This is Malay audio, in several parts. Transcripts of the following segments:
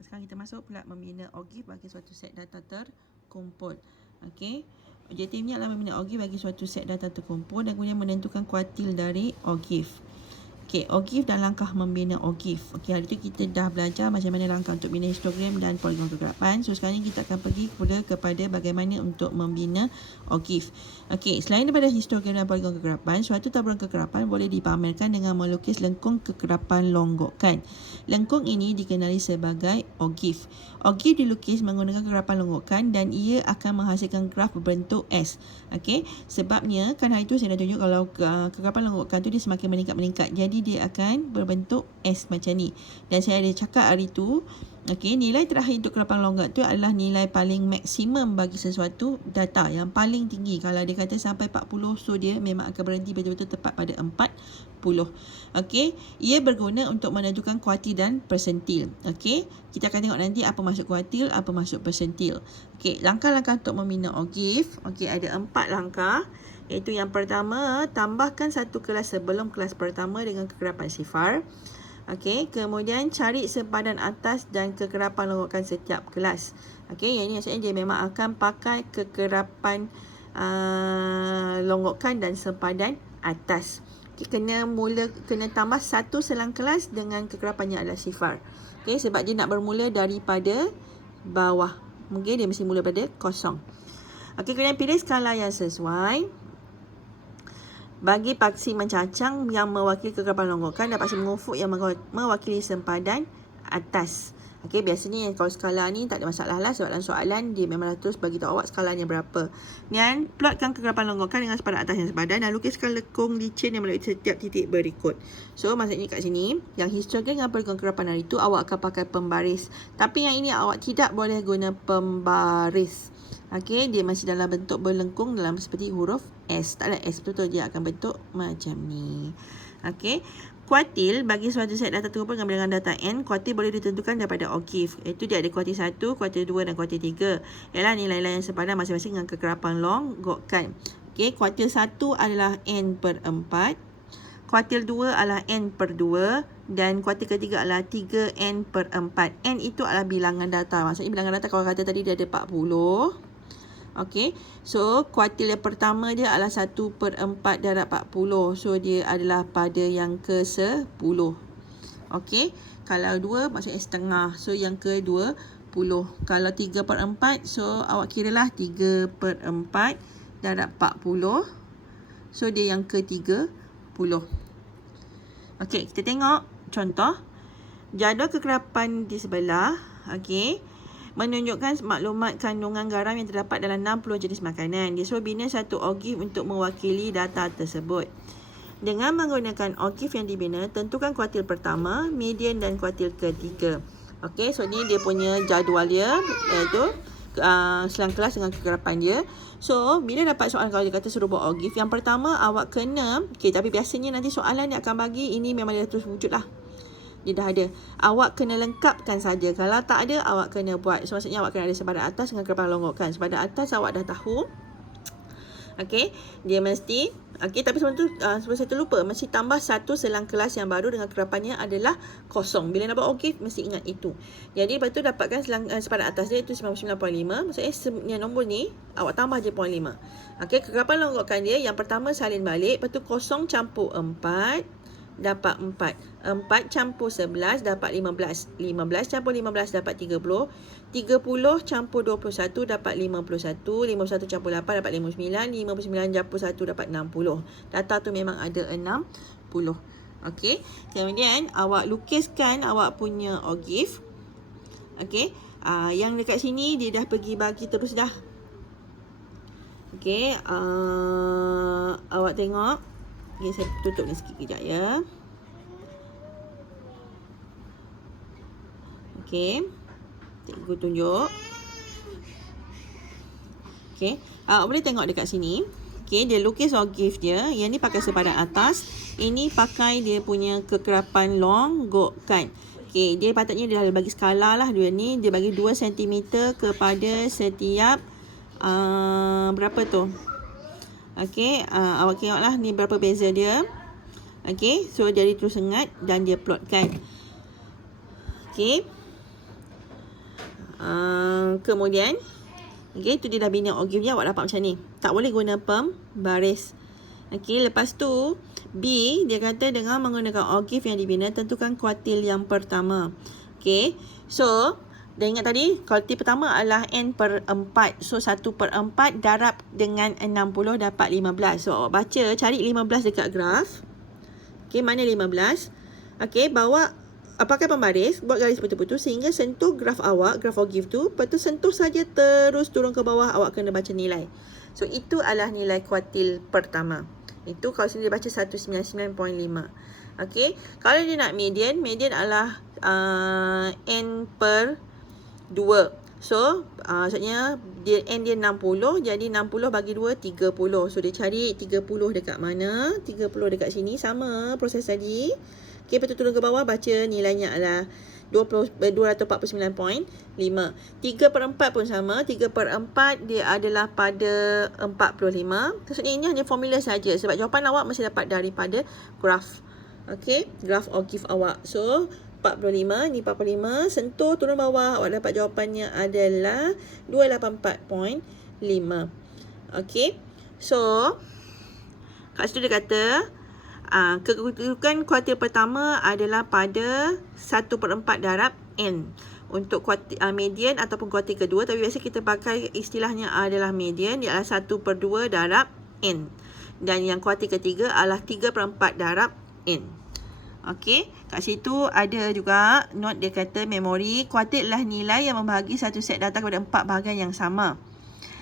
Sekarang kita masuk pula membina OGIF bagi suatu set data terkumpul. Okey. Objektifnya adalah membina OGIF bagi suatu set data terkumpul dan kemudian menentukan kuartil dari OGIF. Okey, OGIF dan langkah membina OGIF. Okey, hari tu kita dah belajar macam mana langkah untuk bina histogram dan poligon kegerapan. So, sekarang ni kita akan pergi kepada bagaimana untuk membina OGIF. Okey, selain daripada histogram dan poligon kegerapan, suatu taburan kegerapan boleh dipamerkan dengan melukis lengkung kegerapan longgokan. Lengkung ini dikenali sebagai OGIF. OGIF dilukis menggunakan kegerapan longgokan dan ia akan menghasilkan graf berbentuk S. Okey, sebabnya kan hari tu saya dah tunjuk kalau kegerapan longgokan tu dia semakin meningkat. Jadi dia akan berbentuk S macam ni. Dan saya ada cakap hari tu, okey, nilai terakhir untuk kegerapan longgokan tu adalah nilai paling maksimum bagi sesuatu data yang paling tinggi. Kalau dia kata sampai 40, so dia memang akan berhenti betul-betul tepat pada 40. Okey, ia berguna untuk menentukan kuartil dan persentil. Okey, kita akan tengok nanti apa maksud kuartil, apa maksud persentil. Okey, langkah-langkah untuk membina OGIF. Okey, ada 4 langkah. Iaitu yang pertama, tambahkan satu kelas sebelum kelas pertama dengan kegerapan sifar. Okey, kemudian cari sempadan atas dan kegerapan longgokan setiap kelas. Okey, yang ini maksudnya dia memang akan pakai kegerapan longgokan dan sempadan atas. Okay, kena tambah satu selang kelas dengan kegerapannya adalah sifar. Okey, sebab dia nak bermula daripada bawah. Mungkin dia mesti mula pada kosong. Okey, kemudian pilih skala yang sesuai. Bagi paksi mencacang yang mewakili kegerapan longgokan dan paksi mengufuk yang mewakili sempadan atas. Okey, biasanya kalau skala ni tak ada masalah lah. Sebab dalam soalan dia memang dah terus bagi tahu awak skalanya berapa. Dan plotkan kegerapan longgokan dengan sempadan atas yang sepadan dan lukiskan lekung licin yang melalui setiap titik berikut. So, maksudnya kat sini, yang histogram dengan poligon kegerapan hari tu awak akan pakai pembaris. Tapi yang ini awak tidak boleh guna pembaris. Okey, dia masih dalam bentuk berlengkung dalam seperti huruf S. Tak ada S, betul-betul dia akan bentuk macam ni. Okey, kuartil bagi suatu set data terkumpul dengan bilangan data N, kuartil boleh ditentukan daripada OGIF. Iaitu dia ada kuartil 1, kuartil 2 dan kuartil 3. Ialah nilai-nilai yang sepadan masing-masing dengan kegerapan longgokan. Okey, kuartil 1 adalah N per 4. Kuartil 2 adalah N per 2 dan kuartil ketiga adalah 3N per 4. N itu adalah bilangan data. Maksudnya bilangan data kalau kata tadi dia ada 40. Okey, so kuartil yang pertama dia adalah 1 per 4 darab 40. So dia adalah pada yang ke-10. Okey, kalau 2 maksudnya setengah. So yang ke-20. Kalau 3 per 4, so awak kiralah 3 per 4 darab 40. So dia yang ke-30. Okey, kita tengok contoh. Jadual kegerapan di sebelah. Okey, menunjukkan maklumat kandungan garam yang terdapat dalam 60 jenis makanan. Dia suruh bina satu OGIF untuk mewakili data tersebut. Dengan menggunakan OGIF yang dibina, tentukan kuartil pertama, median dan kuartil ketiga. Okey, so ni dia punya jadual dia, iaitu selang kelas dengan kegerapan dia. So, bila dapat soalan kalau dia kata suruh buat OGIF, yang pertama awak kena, tapi biasanya nanti soalan dia akan bagi, ini memang dia terus wujud lah. Dia dah ada. Awak kena lengkapkan saja. Kalau tak ada, awak kena buat. So, maksudnya awak kena ada sempadan atas dengan kegerapan longgokan. Sempadan atas awak dah tahu. Okey, dia mesti. Okey, tapi sebelum saya terlupa, mesti tambah satu selang kelas yang baru dengan kegerapannya adalah kosong. Bila nak buat OGIF, mesti ingat itu. Jadi, lepas tu dapatkan sempadan atas dia itu 99.5. Maksudnya nombor ni, awak tambah je 0.5. Okey, kegerapan longgokan dia, yang pertama salin balik. Lepas tu kosong campur 4. Dapat 4. 4 campur 11 dapat 15. 15 campur 15 dapat 30. 30 campur 21 dapat 51. 51 campur 8 dapat 59. 59 campur 1 dapat 60. Data tu memang ada 60. Okey. Kemudian awak lukiskan awak punya OGIF. Okey. Yang dekat sini dia dah pergi bagi terus dah. Okey. Awak tengok. Okay, saya tutup ni sikit kejap ya. Okey. Cikgu tunjuk. Okey. Boleh tengok dekat sini. Okey, dia lukis OGIF dia. Yang ni pakai sempadan atas. Ini pakai dia punya kegerapan longgokan. Okey, dia patutnya dia dah bagi skala lah. Dia ni dia bagi 2 cm kepada setiap berapa tu? Okey, awak tengoklah ni berapa beza dia. Okey, so jadi terus sengat dan dia plotkan. Okey. Kemudian, okey, itu dia dah bina ogive-nya. Awak dapat macam ni. Tak boleh guna pembaris. Okey, lepas tu B, dia kata dengan menggunakan ogive yang dibina, tentukan kuartil yang pertama. Okey, so dah ingat tadi, kuartil pertama adalah N per 4. So, 1/4 darab dengan 60 dapat 15. So, awak baca, cari 15 dekat graf. Okey, mana 15? Okey, bawa, pakai pembaris, buat garis putus-putus sehingga sentuh graf awak, graf ogive tu. Lepas tu sentuh saja terus turun ke bawah, awak kena baca nilai. So, itu adalah nilai kuartil pertama. Itu kalau sini dia baca 199.5. Okey, kalau dia nak median, median adalah N per 2. So, maksudnya dia N dia 60, jadi 60 bagi 2, 30. So, dia cari 30 dekat mana? 30 dekat sini, sama proses tadi. Okey, lepas tu turun ke bawah, baca nilainya adalah 249.5. 3/4 pun sama. 3/4 dia adalah pada 45. Maksudnya ini hanya formula saja. Sebab jawapan awak mesti dapat daripada graf. Okey, graf ogive awak. So, 45, ni 45. Sentuh, turun bawah. Awak dapat jawapannya adalah 284.5. Okey. So, kat situ dia kata, kedudukan kuartil pertama adalah pada 1/4 darab N untuk kuartil, median ataupun kuartil kedua. Tapi biasa kita pakai istilahnya adalah median, dia adalah 1/2 darab N. Dan yang kuartil ketiga adalah 3/4 darab N. Okey, kat situ ada juga note dia kata memori. Kuartil adalah nilai yang membahagi satu set data kepada 4 bahagian yang sama.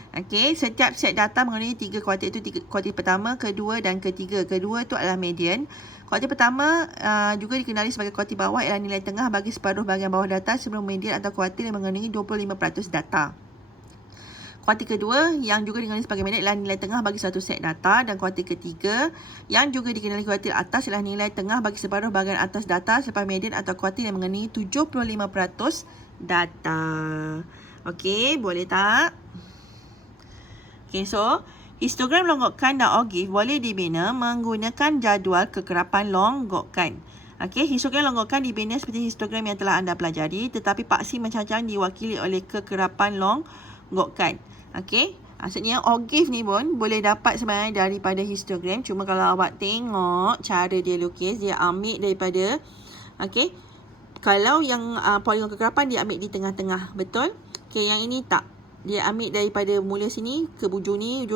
Okey, setiap set data mengandungi 3 kuartil, itu kuartil pertama, kedua dan ketiga. Kedua itu adalah median. Kuartil pertama juga dikenali sebagai kuartil bawah, ialah nilai tengah bagi separuh bahagian bawah data sebelum median atau kuartil yang mengandungi 25% data. Kuartil kedua yang juga dikenali sebagai median ialah nilai tengah bagi satu set data, dan kuartil ketiga yang juga dikenali kuartil atas ialah nilai tengah bagi separuh bahagian atas data selepas median atau kuartil yang mengandungi 75% data. Okey, boleh tak? Okay, so histogram longgokan dan ogive boleh dibina menggunakan jadual kekerapan longgokan. Okay, histogram longgokan dibina seperti histogram yang telah anda pelajari, tetapi paksi macam-macam diwakili oleh kekerapan longgokan. Okay, maksudnya ogive ni pun boleh dapat sebenarnya daripada histogram. Cuma kalau awak tengok cara dia lukis, dia ambil daripada, okay, kalau yang poligon kekerapan dia ambil di tengah-tengah, betul? Okay, yang ini tak. Dia ambil daripada mula sini ke ujung ni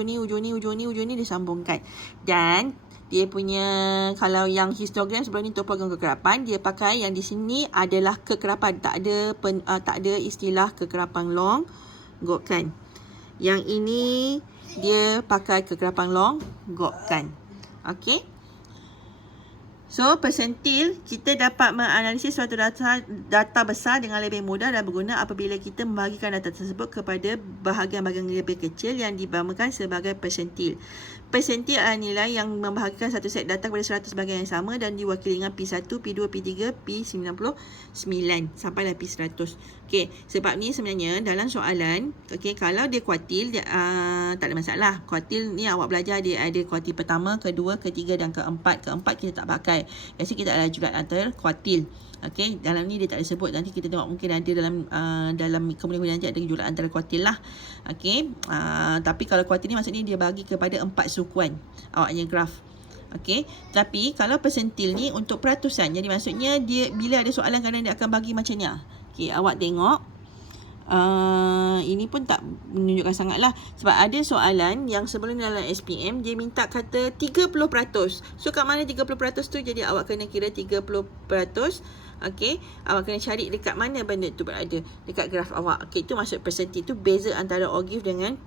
disambungkan. Dan dia punya, kalau yang histogram sebelum ni untuk poligon kekerapan, dia pakai yang di sini adalah kekerapan, tak ada istilah kekerapan longgokan. Yang ini dia pakai kekerapan longgokan. Okey. So, persentil, kita dapat menganalisis suatu data besar dengan lebih mudah dan berguna apabila kita membahagikan data tersebut kepada bahagian-bahagian lebih kecil yang dinamakan sebagai persentil. Persentil adalah nilai yang membahagikan satu set data kepada 100 bahagian yang sama dan diwakili dengan P1, P2, P3, P99 sampailah P100. Okey, sebab ni sebenarnya dalam soalan, okey, kalau dia kuartil, dia, tak ada masalah. Kuartil ni awak belajar dia ada kuartil pertama, kedua, ketiga dan keempat. Keempat kita tak pakai. Biasanya kita ada jurat antara kuartil. Okey, dalam ni dia tak disebut. Nanti kita tengok mungkin ada dalam kemudian nanti ada jurat antara kuartil lah. Okey, tapi kalau kuartil ni maksudnya dia bagi kepada 4 sukuan awaknya graf. Okey, tapi kalau persentil ni untuk peratusan. Jadi maksudnya dia bila ada soalan kadang dia akan bagi macam ni. Okey, awak tengok. Ini pun tak menunjukkan sangat lah. Sebab ada soalan yang sebelum dalam SPM dia minta kata 30%. So kat mana 30% tu? Jadi awak kena kira 30%. Okey, awak kena cari dekat mana benda tu berada dekat graf awak. Okey, itu maksud persentil. Tu beza antara ogive dengan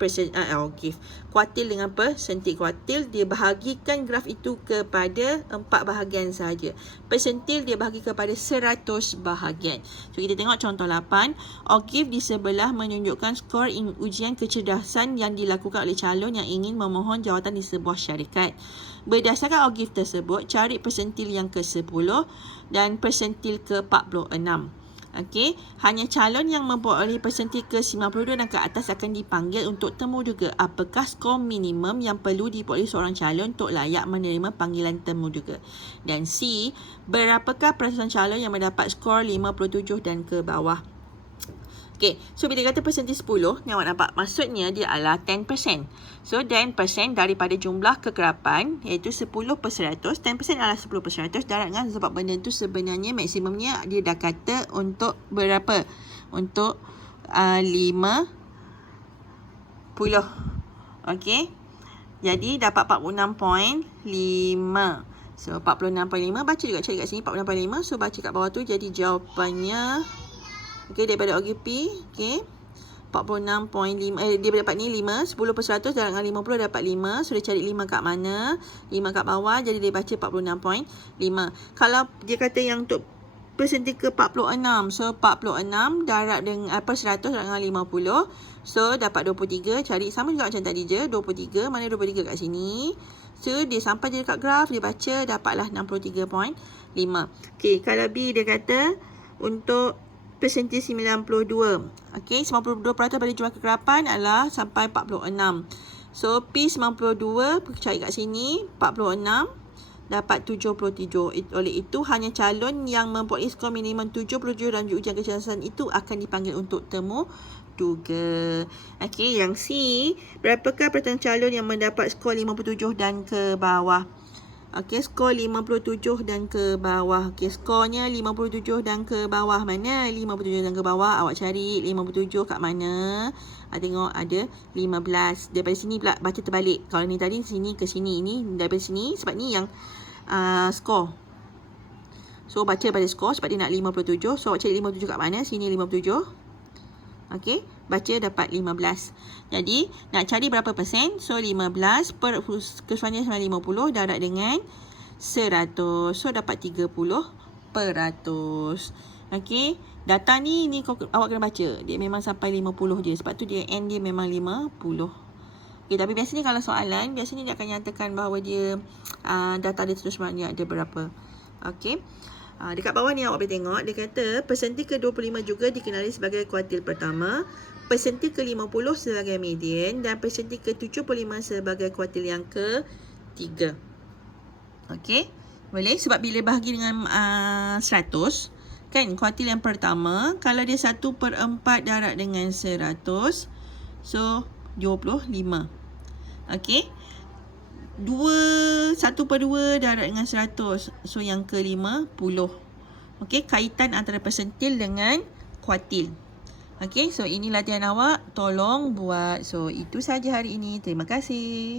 ogive. Kuartil dengan persentil. Kuartil dia bahagikan graf itu kepada 4 bahagian sahaja. Persentil dia bahagi kepada 100 bahagian. So kita tengok contoh 8. Ogive di sebelah menunjukkan skor ujian kecerdasan yang dilakukan oleh calon yang ingin memohon jawatan di sebuah syarikat. Berdasarkan ogive tersebut, cari persentil yang ke-10 dan persentil ke-46. Okey, hanya calon yang memperoleh persentil ke-92 dan ke atas akan dipanggil untuk temuduga. Apakah skor minimum yang perlu diperoleh seorang calon untuk layak menerima panggilan temuduga? Dan C, berapakah persentil calon yang mendapat skor 57 dan ke bawah? Okay, so bila kata persentis 10, ni awak nampak maksudnya dia adalah 10%. So 10% daripada jumlah kekerapan iaitu 10%. 10% adalah 10% darab dengan sebab benda tu sebenarnya maksimumnya dia dah kata untuk berapa? Untuk 50. Okay. Jadi dapat 46.5. So 46.5 baca juga cari kat sini 46.5. So baca kat bawah tu jadi jawapannya okey daripada OGP, okey. 46.5 dia dapat ni 5, 10% darab dengan 50 dapat 5. So dia cari 5 kat mana? 5 kat bawah jadi dia baca 46.5. Kalau dia kata yang untuk persentase ke 46. So 46 darab dengan 100 darab dengan 50. So dapat 23. Cari sama juga macam tadi je. 23. Mana 23 kat sini? So dia sampai je dekat graf. Dia baca dapatlah 63.5. Okay. Kalau B dia kata untuk persentase 92. Okay. 92% pada jumlah kekerapan adalah sampai 46. So P92 cari kat sini. 46. Dapat 77. Oleh itu, hanya calon yang mempunyai skor minimum 77 dan ujian kecerdasan itu akan dipanggil untuk temu duga. Okey, yang C, berapakah pertanyaan calon yang mendapat skor 57 dan ke bawah? Okey, skor 57 dan ke bawah. Okey, skornya 57 dan ke bawah. Mana 57 dan ke bawah? Awak cari 57 kat mana? Tengok ada 15. Daripada sini pula baca terbalik. Kalau ni tadi sini ke sini. Ini daripada sini sebab ni yang skor. So baca pada skor sebab dia nak 57. So awak cari 57 kat mana? Sini 57. Okey, baca dapat 15. Jadi nak cari berapa persen? So 15 per keseluruhannya 50 darab dengan 100. So dapat 30%. Okey, data ni awak kena baca. Dia memang sampai 50 je. Sebab tu dia N dia memang 50. Okay, tapi biasanya kalau soalan, biasanya dia akan nyatakan bahawa dia data dia terus maknanya ada berapa. Okey. Dekat bawah ni awak boleh tengok. Dia kata persentase ke-25 juga dikenali sebagai kuartil pertama. Persentase ke-50 sebagai median. Dan persentase ke-75 sebagai kuartil yang ke-3. Okey. Boleh? Sebab bila bahagi dengan 100... Kan kuartil yang pertama, kalau dia 1/4 darab dengan 100, so 25. Okey. 1/2 darab dengan 100, so yang ke-50. Okey, kaitan antara persentil dengan kuartil. Okey, so ini latihan awak, tolong buat. So itu saja hari ini. Terima kasih.